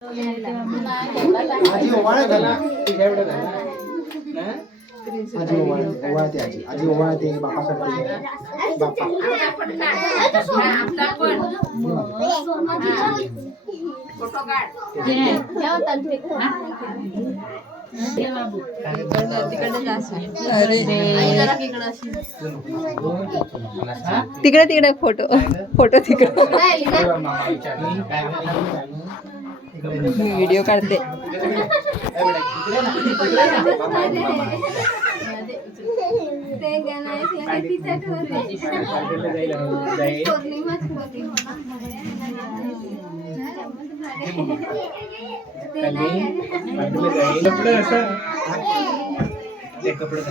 आजी ओवाळते ना आजी ओवाळते आजी ओवाळते बापा करते तिकडे तिकडे फोटो फोटो तिकडे व्हिडिओ काढते. कपडे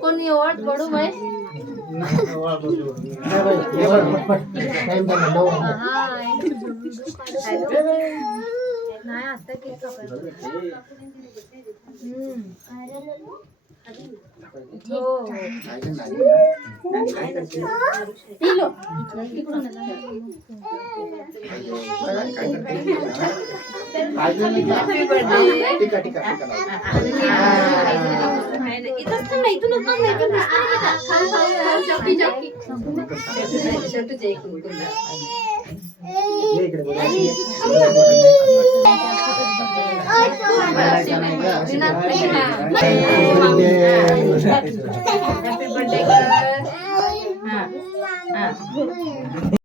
कोणी ओळख बडू बाई नाही आता केक Happy birthday.